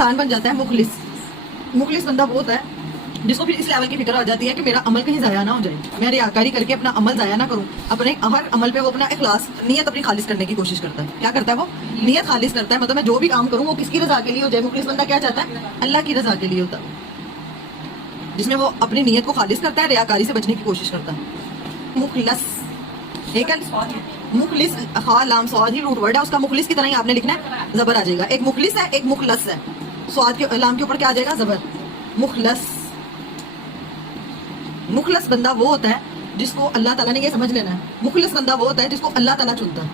انسان بن جاتا ہے مخلص. مخلص بندہ وہ ہوتا ہے جس کو پھر اس لیول کی فکر آ جاتی ہے کہ میرا عمل کہیں ضائع نہ ہو جائے, میں ریاکاری کر کے اپنا عمل ضائع نہ کروں. اپنے ہر عمل پہ وہ اپنا اخلاص, نیت اپنی خالص کرنے کی کوشش کرتا ہے. کیا کرتا ہے وہ؟ نیت خالص کرتا ہے. مطلب میں جو بھی کام کروں وہ کس کی رضا کے لیے ہو جائے. مخلص بندہ کیا چاہتا ہے؟ اللہ کی رضا کے لیے ہوتا ہے, جس میں وہ اپنی نیت کو خالص کرتا ہے, ریاکاری سے بچنے کی کوشش کرتا ہے. مخلص ایک مخلص خا لام صاد ہی روٹ ورڈ ہے, اس کا مخلص کی طرح ہی آپ نے لکھنا ہے, زبر آ جائے گا. ایک مخلص ہے, ایک مخلص ہے. صاد کے لام کے اوپر کیا آ جائے گا؟ زبر. مخلص. مخلص بندہ وہ ہوتا ہے جس کو اللہ تعالیٰ نے, یہ سمجھ لینا ہے, مخلص بندہ وہ ہوتا ہے جس کو اللہ تعالیٰ چنتا ہے.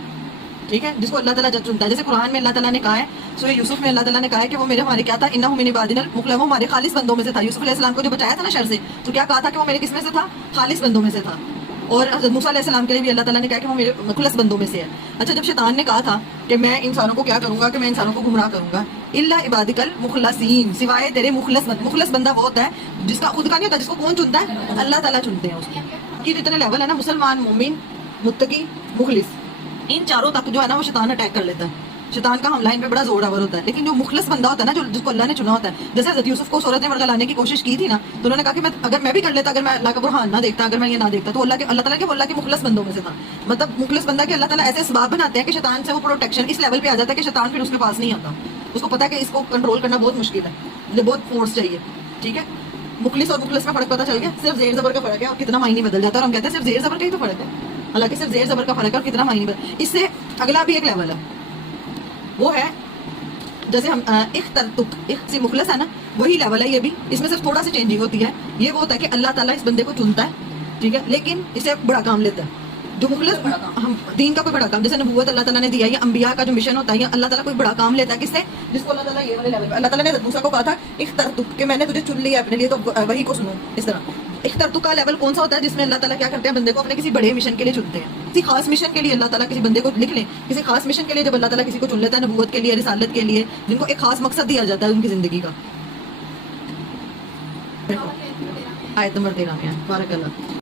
ٹھیک ہے, جس کو اللہ تعالیٰ چنتا ہے. جیسے قرآن میں اللہ تعالیٰ نے کہا ہے, سورہ یوسف میں اللہ تعالیٰ نے کہا ہے کہ وہ میرے ہمارے کیا تھا, انہ من عبادنا المخلصین, وہ ہمارے خالص بندوں میں سے تھا. یوسف علیہ السلام کو جو بچایا تھا نا شر سے, تو کیا کہا تھا کہ وہ میرے کس میں سے تھا؟ خالص بندوں میں سے تھا. اور حضرت موسیٰ علیہ السلام کے لیے بھی اللہ تعالیٰ نے کہا کہ وہ میرے مخلص بندوں میں سے ہے. اچھا, جب شیطان نے کہا تھا کہ میں انسانوں کو کیا کروں گا, کہ میں انسانوں کو گمراہ کروں گا, الا عبادک المخلصین, سوائے تیرے مخلص بندے. مخلص بندہ وہ ہوتا ہے جس کا خود کا نہیں ہوتا, جس کو کون چنتا ہے؟ اللہ تعالیٰ چنتے ہیں اس کو. یہ جتنے لیول ہے نا, مسلمان, مومن, متقی, مخلص, ان چاروں تک جو ہے نا وہ شیطان اٹیک کر لیتا ہے. شیطان کا حملہ ان پہ بڑا زور آور ہوتا ہے. لیکن جو مخلص بندہ ہوتا ہے نا, جس کو اللہ نے چنا ہوتا ہے, جیسے حضرت یوسف کو صورت میں لانے کی کوشش کی تھی نا, تو انہوں نے کہا کہ اگر میں بھی کر لیتا, اگر میں اللہ کا برہان نہ دیکھتا, اگر میں یہ نہ دیکھتا, تو اللہ تعالیٰ کے مخلص بندوں میں سے تھا. مطلب مخلص بندہ کہ اللہ تعالیٰ ایسے اسباب بناتے ہیں کہ شیطان سے وہ پروٹیکشن اس لیول پہ آ جاتا ہے کہ شیطان پھر اس کے پاس نہیں آتا. اس کو پتا ہے کہ اس کو کنٹرول کرنا بہت مشکل ہے, بہت فورس چاہیے. ٹھیک ہے, مخلص اور مخلص میں فرق پتا چل گیا. صرف زیر زبر کا فرق ہے اور کتنا معنی بدل جاتا ہے. اور ہم کہتے ہیں صرف زیر زبر کا ہی تو فرق ہے, حالانکہ صرف زیر زبر کا فرق ہے اور کتنا معنی بدل. اس سے اگلا بھی ایک لیول ہے, وہ ہے جیسے ہم اخترتک, اخت سے مخلص ہے نا, وہی لیول ہے یہ بھی. اس میں صرف تھوڑا سی چینجنگ ہوتی ہے. یہ وہ ہوتا ہے کہ اللہ تعالیٰ اس بندے کو چنتا ہے, ٹھیک ہے, لیکن اسے بڑا کام لیتا ہے. جو مخلص ہم دین کا کوئی بڑا کام, جیسے نبوت اللہ تعالیٰ نے دیا, یا انبیاء کا جو مشن ہوتا ہے, یا اللہ تعالیٰ کوئی بڑا کام لیتا ہے کس سے, جس کو اللہ تعالیٰ یہ والے لیول پہ. اللہ تعالیٰ نے موسیٰ کو کہا تھا اخترتک, کہ میں نے تجھے چن لیا اپنے لیے, تو وہی کو سنو. اس طرح اخترتک کا لیول کون سا ہوتا ہے, جس میں اللہ تعالیٰ کیا کرتے ہیں, بندے کو اپنے کسی بڑے مشن کے لیے چنتے ہیں. کسی خاص مشن کے لیے اللہ تعالیٰ کسی بندے کو لکھ لیں, کسی خاص مشن کے لیے جب اللہ تعالیٰ کسی کو چن لیتا ہے, نبوت کے لیے, رسالت کے لیے, جن کو ایک خاص مقصد دیا جاتا ہے ان کی زندگی کا. آیت نمبر 13 میں بارک اللہ.